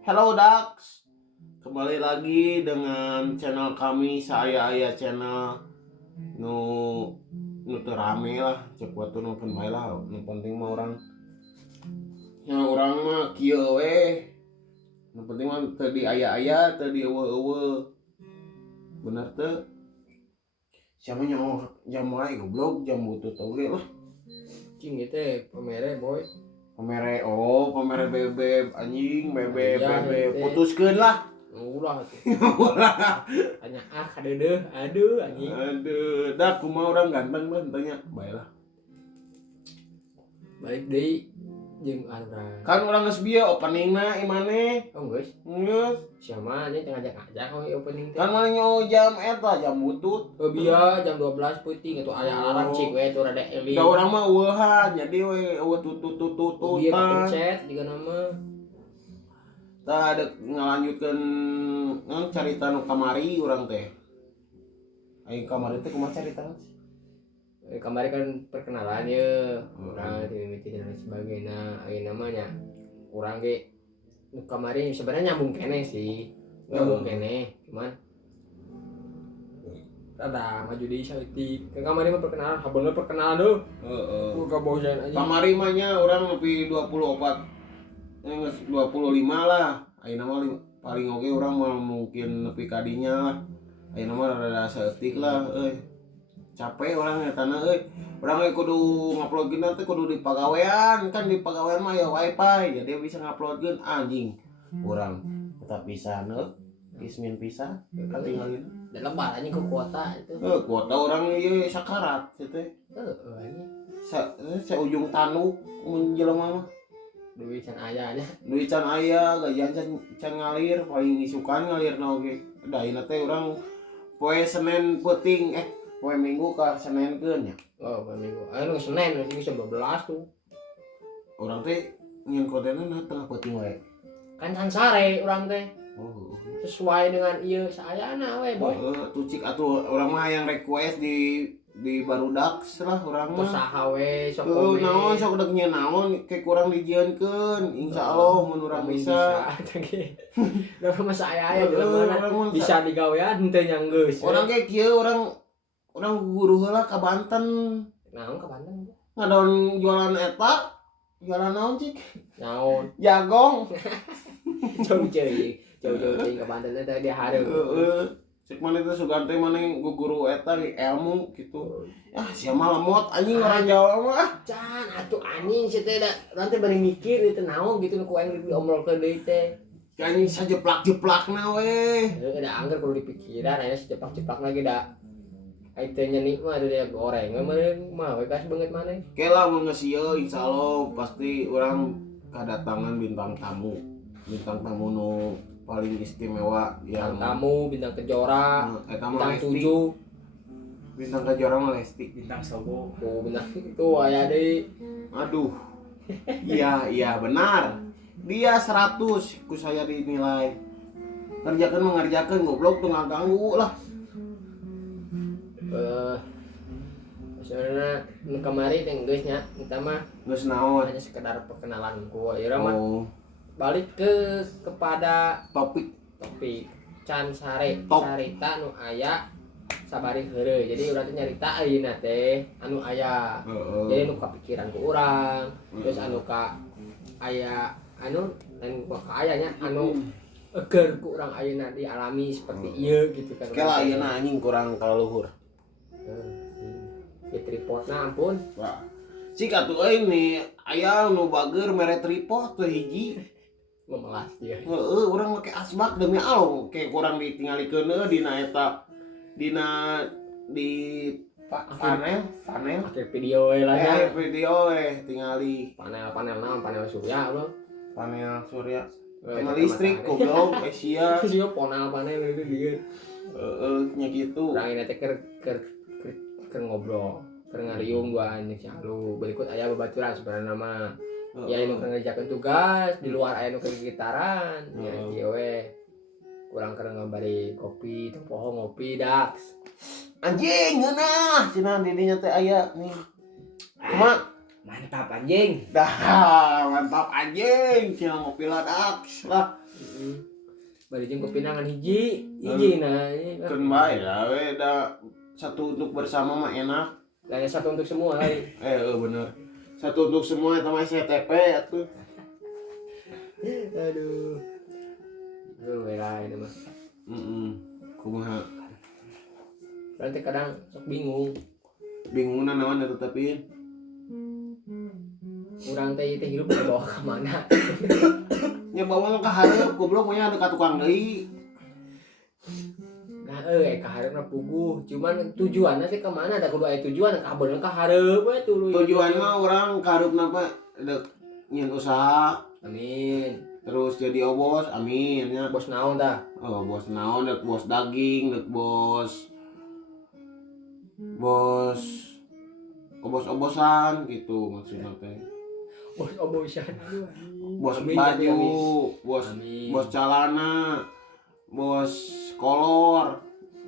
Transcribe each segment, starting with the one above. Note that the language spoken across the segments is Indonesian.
Hello Dax, kembali lagi dengan channel kami, saya Ayah Channel. Nu nu teu rame lah, cek waktu nonton bae lah. Nu penting mah orang, ya orang mah kieu we. Nu penting mah teu di aya-aya, teu di eueuh-eueuh. Bener teu? Siapa nyaho jam wae goblok, jam butut oge lah. Cing itu pemere boy. Pamere bebek anjing, bebek Iya, bebek teh. putuskeun lah. Ulah tuh. Hanya kadeudeung, aduh anjing. Aduh, dah kumaha orang ganteng mah tanya, baiklah. Balik deui jeung urang. Kan orang geus bieu openingna imane. Oh guys, Geus. siapa anjing teu ngajak-ngajak we opening teh. Kan mana nyaho jam eta jam butut. Oh bieu jam 12 peuting atuh aya alarm cik we tuh rada eling. Da urang mah eueuhan, jadi we eueuh tutut-tutut. Oh bieu kepencet juga nama. Tah ada ngalanjutkeun carita nu kamari urang teh. Aing kamari teh kumaha caritana? Kemarin kan perkenalan ya, orang timiti dan lain sebagainya. Ayo namanya, orang ge kemarin sebenarnya nyambung kene sih, nyambung kene, cuman ada maju di saeutik. Kemarin mah perkenalan, bener perkenalan tuh. Heeh. Buka bosan aja. Kamari mah nya urang nepi 24 geus 25 lah. Ayeuna mah paling oge urang mah mungkin nepi ka dinya lah. Ayeuna mah rada saeutik lah euy. Capek orang nyatana euy. Urang ge kudu nguploadkeun teh kudu di pagawean, kan di pagawean mah ya wifi, jadi bisa nguploadkeun anjing. Urang tetap bisa ismin pisan katinggalin. Dan lebar anjing ke kuota itu. Kuota urang ieu sakarat teh. Anjing. Sa ujung tanduk mun jelema mah. Duit can aya nya. Duit can aya, gajian can ngalir, paling isukan ngalirna oge. Da ieu teh urang poe Senin peuting poe Minggu ka Senenkeun nya. Oh, per minggu. Ayo nu Senin bisa 12 tuh. Urang teh nyieun kontenna nah tengah peuting wae. Kan can sare urang teh. Oh. Sesuai dengan ieu saayana we boy. Tuh cik atuh urang mah yang request di barudak lah urang Terus mah. saha we sok komen. Naon sok deg nyieun naon ke kurang dijieunkeun. Insyaallah mun urang bisa. Da mah saaya jelema bisa digawean teu nya geus. Urang ge kieu urang guru heula ka Banten. Naon ka Bandung? Ngadon jualan eta. Jualan naon cik? Naon? Jagong. Jauh-jauh teh ka Banten teh dia hareup. Heeh. Cek maneh teh sugan teh maneh guru eta di ilmu gitu. Sia mah lemot anjing orang Jawa mah. Can atuh anjing si teh da urang teh bari mikir itu naon gitu nu ku aing diomrolkeun deui teh. Anjing sajeplak-jeplakna we. Heuh da angger kudu dipikiran aya sejeplak-jeplakna ge da ai teh nya nikmat dia goreng mah we gas banget maneh. Oke lah mun geus ieu insyaallah pasti urang kedatangan bintang tamu. Bintang tamu nu paling istimewa yang Tamu bintang kejora, eta bintang mah Lesti. 7, Bintang kejora mah Lesti. Bintang Sobo. oh bintang itu aya deui. Aduh. Iya benar. Dia 100 ku saya dinilai. Mengerjakan goblok tuh ngaganggu lah. Sebenarnya nu kamari teh geus nya eta mah Geus naon? hanya sekedar perkenalan ku ieu mah Oh, balik kepada topik topik can sare Top. carita nu aya sabari heureuy. Jadi urang teh nyarita ayeuna teh anu aya. Jadi nu kapikiran ku urang, terus anu ka aya anu ka aya nya anu eger ku urang ayeuna dialami seperti ieu gitu kan. Oke lah ayeuna anjing kurang kaluhur. Ya tripodna ampun. Wah. Cik atuh euy nih aya nu bageur mere tripod teh hiji. Memelas dia. Urang make asbak demi Allah kayak kurang ditinggalikeun dina eta dina di panel Akhir video we lah nya. video tingali Panel naon panel surya lo. panel surya panel listrik goblok sia Sio panel itu dia. nya gitu. Urang ini teh keur ngobrol, keur ngariung dua anjing salu. Berikut aya babaturan sebenarnya mah. Ya anu keur ngerjakeun tugas di luar aya nu kegitaran. Ya kieu we. Urang keur ngabari kopi, teu poho ngopi Dax. Anjing ngeunah cenah di dinya teh aya nih. Kumaha Mantap anjing. Dah, mantap anjing. Cina ngopi ladak lah. Bari jeung kopi nangan hiji nah. Keun bae ya we da satu untuk bersama mah enak. Lain satu untuk semua kali. Bener. Satu untuk semua eta mah CTP atuh. Aduh. Bela ini mah. Kumaha? Berarti kadang sok bingung. Bingungna naon eta tetepin? Urang teh hirup dibawa ka mana? Nya bawa mah ka hareup, goblok mah ada ka tukang deui. Nah, ka hareup na puguh. Cuman tujuanna teh ka mana? Da kudu aya tujuan ka bener ka hareup we tuluy. Tujuan mah urang ka hareupna mah dek nyeun usaha. Amin. Terus jadi obos, amin nya. Bos naon tah? Oh, bos naon, dek bos daging, dek bos obos-obosan gitu maksudnya teh. Bos obosan. Bos Amin, baju, amin. bos Amin. bos celana, bos kolor.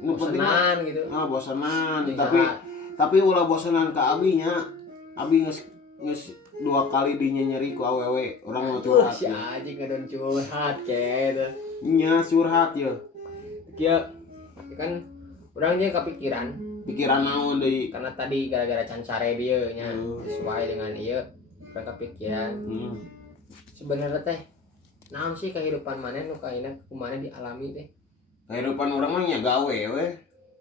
Nu penting mah Bosenan gitu. bosenan, Jahat. tapi ulah bosenan ka abi nya. Abi geus 2 kali dinya nyeri ku awewe, urang mau curhat. Si anjing kadon curhat gitu. Nya curhat ye. Kieu kan urang je kepikiran Pikiran naon deui? karena tadi gara-gara can sare dieu nya sesuai dengan ieu urang kepikiran. Sebenarnya teh naon sih kehidupan maneh nu kaina kumaha dialami teh? Kehidupan urang mah nya gawe we.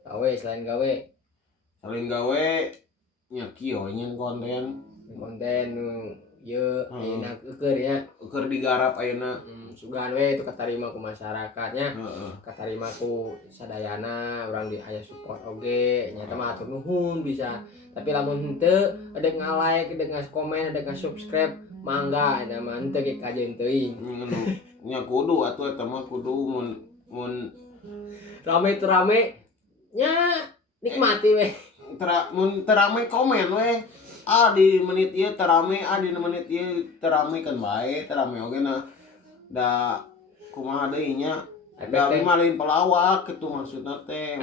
Gawe selain gawe, Selain gawe nya kieu nyen konten. konten nu ieu ayeuna keur nya Keur digarap ayeuna. sugan we itu katarima ku masyarakatnya. Heeh. Katarima ku sadayana urang di aya support oge nya teh mah atur nuhun bisa. Tapi lamun henteu ada nge-like, ada nge-komen, ada nge-subscribe mangga eta mah henteu ge kajeun teuing. Nya kudu atuh eta mah kudu mun Rame tu rame nya nikmati we. mun terame komen we. Di menit ieu terame, di menit ieu terame kan bae, terame oge na. Da kumaha deui nya? Da lain pelawak kitu maksudna teh.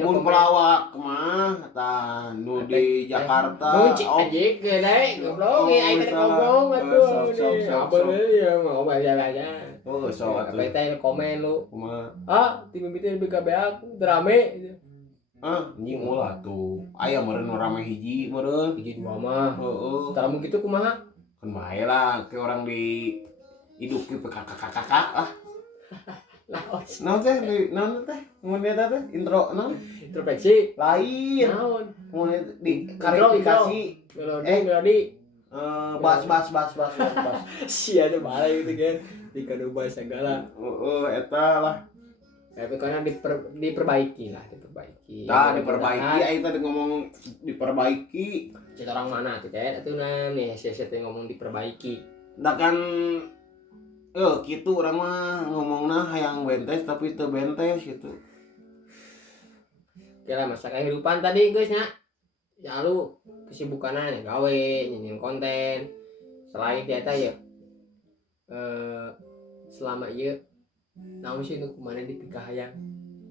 Mun pelawak mah tah nu di Jakarta. Nu cik aja gede goblok ge aya teh goblok atuh. Sabar ya mau bayar aja. Oh, sok atuh. Apa teh komen lu? Kumaha? Tim mimiti BKBA rame. Anjing ulah tuh. Aya meureun nu rame hiji meureun. Hiji dua mah. Heeh. Tara mun kitu kumaha? Kan bae lah ke orang di hidup ke kakak lah. Naon teh? Mun eta teh intro naon? Introspeksi. Lain. Naon? Mun di klarifikasi. Melodi. Bas. Sia teh balai gitu kan. Di kado bahasa segala. Eta lah. Tapi karena diperbaiki lah, diperbaiki. Tah diperbaiki, aing tadi ngomong diperbaiki. Cerita orang mana tuh teh atuh nih teh ngomong diperbaiki. Da kan kitu urang mah ngomongna hayang bentes tapi teu bentes gitu. Oke lah masa kehidupan tadi guys nya. Ya lu kesibukanna gawe, nyanyiin konten. Selain eta ya selama ieu naon sih nu kumaha dipikahayang?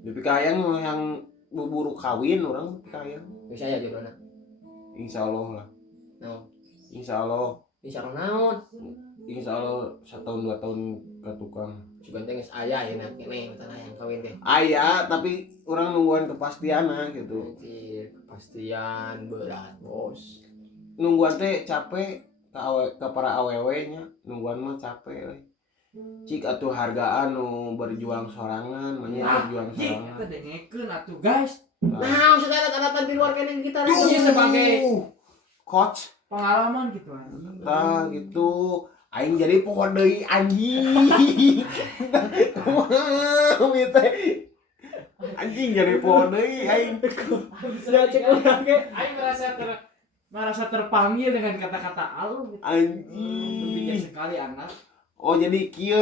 Dipikahayang yang buru kawin urang pikahayang. Geus aya jodohna. Insyaallah lah. Naon? Insyaallah. Insyaallah naon? Insyaallah 1 tahun 2 tahun ke tukang. Sugan teh geus aya ya keneh tah hayang kawin teh. Aya tapi urang nungguan kepastianna gitu. Anjir, kepastian berat, Bos. Nungguan teh capek ka para awewe nya. Nungguan mah capek we. Cik atuh hargaan nu berjuang sorangan, manya berjuang sorangan. Kita dengekeun atuh guys. Nah, sudah ada di luar kene kita ini sebagai coach Pengalaman gitu. tah gitu. Aing jadi pohon deui anjing. Anjing jadi pohon deui aing. sudah cek urang ge. Aing merasa terpanggil dengan kata-kata alus. Anjing. Bijak sekali anak. Oh jadi kieu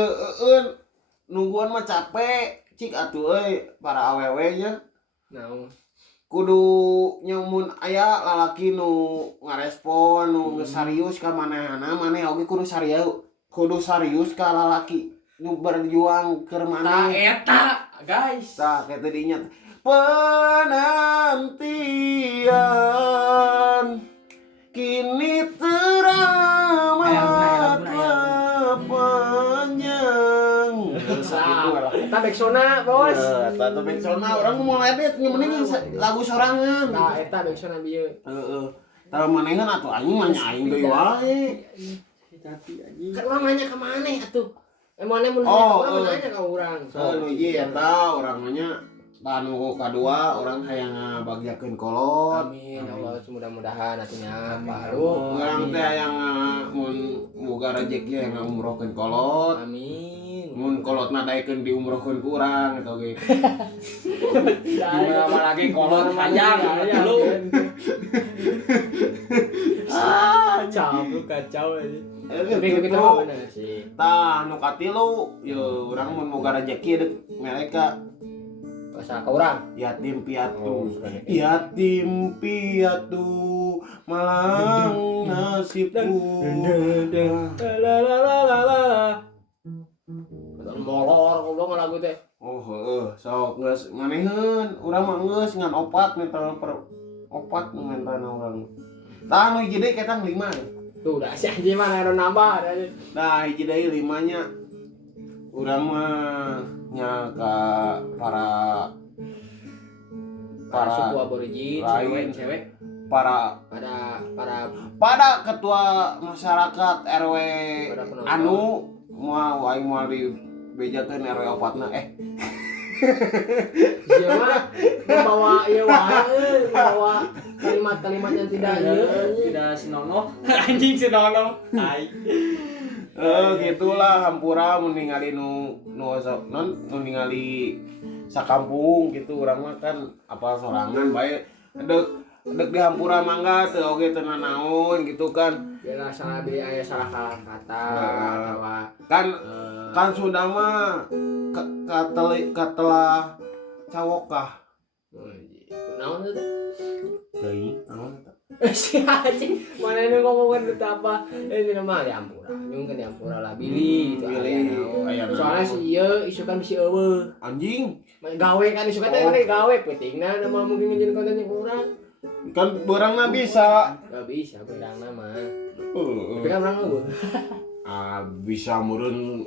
nungguan mah capek. Cik atuh euy para awewe nya. Naon? Kudu nyamun aya lalaki nu ngarespon nu serius ka manehna maneh oge kudu serius ka lalaki nu berjuang keur Nah, maneh eta guys. tah kitu dinya penantian kini teramatlah panjang. Kita backsona bos. Tata beksona orang mau edit mending lagu sorangan. Nah eta backsona bieu. Tara manengan atuh anjing mah aing deui wae. Tapi anjing. Kan urang nanya ka maneh atuh. Emangnya mun urang nanya ka urang. Nu ieu eta urang nya anu kadua orang hayang ngabagyakeun kolot. Amin ya Allah mudah-mudahan atunya baru. Urang teh hayang mun boga rezeki hayang umrohkeun kolot. Amin. Mun kolot nadaekeun diumrohkeun ku urang eta oge. Gimana lagi kolot hayang lu. Kacau aja. Tapi kita mah bener sih. Tah nu katilu ye urang mun boga rezeki deuk mereka Masa ka urang. yatim piatu yatim piatu malang nasibku Molor goblok lagu teh. oh heeh sok geus maneheun urang mah geus ngan opat mental per opat nu mental urang tah nu hiji deui ketang 5 Tuh udah si anjing mah anu nambah ada. nah hiji deui 5 nya urang mah nya ka para Suku aborigin, cewek. para ketua masyarakat RW Pada penonton. anu mau aing mau dibejakeun RW 4-na Siapa mah membawa ieu wae, membawa kalimat-kalimat yang tidak ieu. Tidak senonoh. Anjing senonoh. Tai. Gitulah hampura mun ningali nu ningali sakampung gitu urang mah kan apal sorangan bae dek di hampura mangga teu oge teu nanaon gitu kan. Bela salah beli aya salah kata atawa Kan sudah mah katelah cawokah. Naon teh? Deui naon eta? Si anjing mana ini ngomongin itu apa? Ini mah di Ampura, nyung di Ampura lah Billy itu aya soalnya si ieu isukan bisi eueuh. anjing Gawe kan isukan teh mah gawe pentingna nama mungkin ngeujeun konten yang urang. kan beurangna bisa. Gak bisa berang nama. Heeh. Tapi kan urang eueuh. Bisa meureun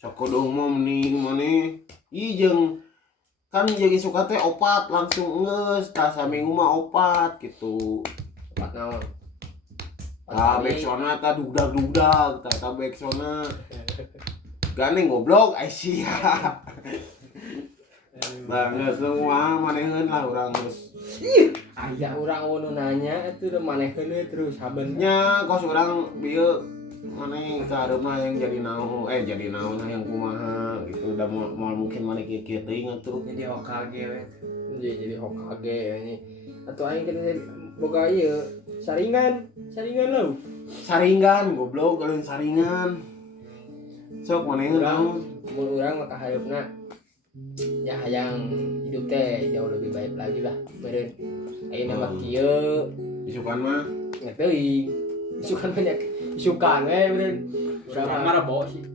sakudu mah mending maneh ieu jeung kan jadi suka teh opat langsung geus tah saminggu mah opat gitu. Opat naon? Backsona tah dudag tah backsona gandeng goblok Aisyah. Nah, geus semua maneheun lah urang geus. Aya urang nu nanya atuh da maneheun we terus habeun. Nya kos urang bieu maneh ka rumah yang jadi naon yang kumaha gitu udah mau mungkin maneh kieu teuing atuh. Jadi Hokage we. Jadi Hokage ini. Atuh aing teh boga ieu saringan lo. Saringan goblok galeuin saringan. Sok maneheun naon? Mun urang mah kahareupna ya hayang hidup teh jauh lebih baik lagi lah meureun. Ayeuna mah kieu Isukan mah ngeteuing. Isukan banyak isukan we meureun. Urang mah rebo sih.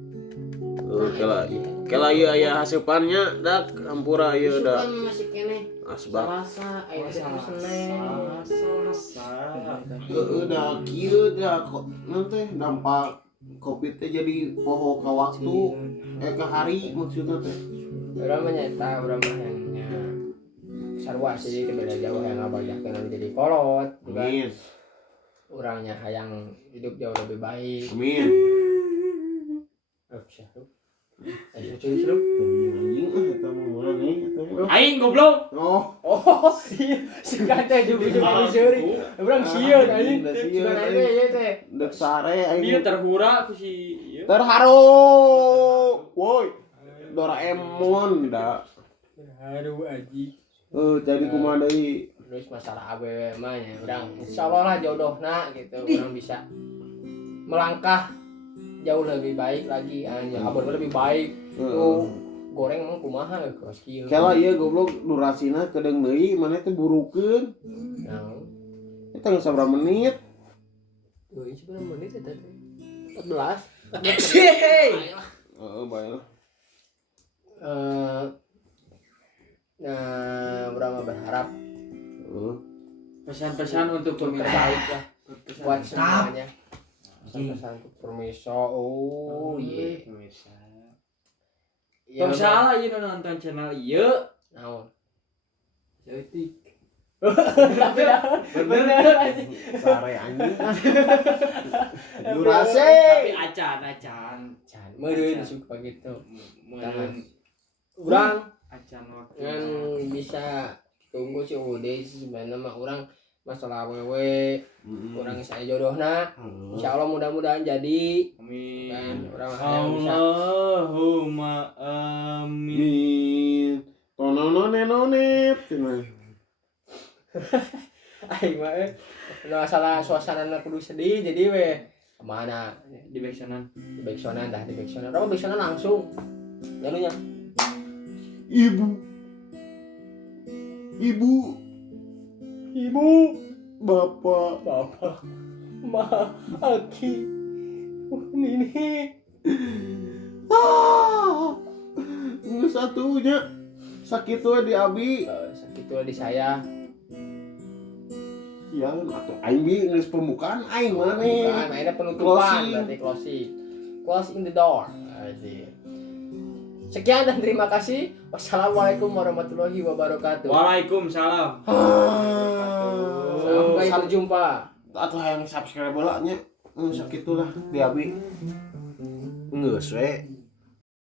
kela ieu aya hasupannya dak hampura ieu da Isukan masih keneh. asbak. Salasa aya Senin. Heeh da kieu da naon teh dampak Covid teh jadi poho ka waktu ka hari maksudna teh. Urang mah nyaeta urang mah yang sarua sih teh beda jauh yang ngabajakeun jadi kolot juga. Amin. Urangnya hayang hidup jauh lebih baik. Amin. Ayo cuy. Anjing eta mah maneh eta mah. Aing goblok. Oh, suka teh juga seuri. Urang sieun anjing. Suka teh ieu teh. Dek sare Dia aing terhura ku si ieu. terharu. Woi. Doraemon da. Aduh anjing. Jadi kumaha deui? Terus masalah awewe mah nya urang insyaallah lah jodohna gitu. Urang bisa melangkah jauh lebih baik lagi anjing. Abon lebih baik. Tuh goreng mah kumaha geus kieu. Kela ieu goblok durasina kedeung deui maneh teh burukeun. Naon? Eta geus sabaraha menit? Euy, sebenarnya menit eta teh. 14. Hehehe. Heeh, bae lah. Nah, urang mah berharap Heeh. Pesan-pesan untuk pemirsa. baik lah. buat semuanya. Pesan permiso. Oh iya. Ya, Tong salah ieu nonton channel ieu. naon? Setik. Tapi bener anjing. Sare anjing. Tapi Durasi. acan. Can meureun suka gitu. Meureun Urang acan waktu. yang bisa tunggu si Ude sih sebenarnya mah urang masalah wewe, urang saya jodohna. Insyaallah mudah-mudahan jadi. Amin. Kan urang hayang bisa. Allahumma amin. Min. Tonononet. Aing mah masalah suasana kudu sedih jadi we kemana Di backsonan. di backsonan apa backsonan langsung nyalunya Ibu, bapak, ma aki nini ini satunya sakit tuh di abi. sakit tuh di saya Yang atau aing bi geus pembukaan aing mana bukan mainnya penutupan Closing. berarti closing the door. Sekian dan terima kasih. Wassalamualaikum warahmatullahi wabarakatuh. Waalaikumsalam. Sampai Sab- berjumpa. Atau yang subscribe bolanya sakit tuh lah di abi. Geus we.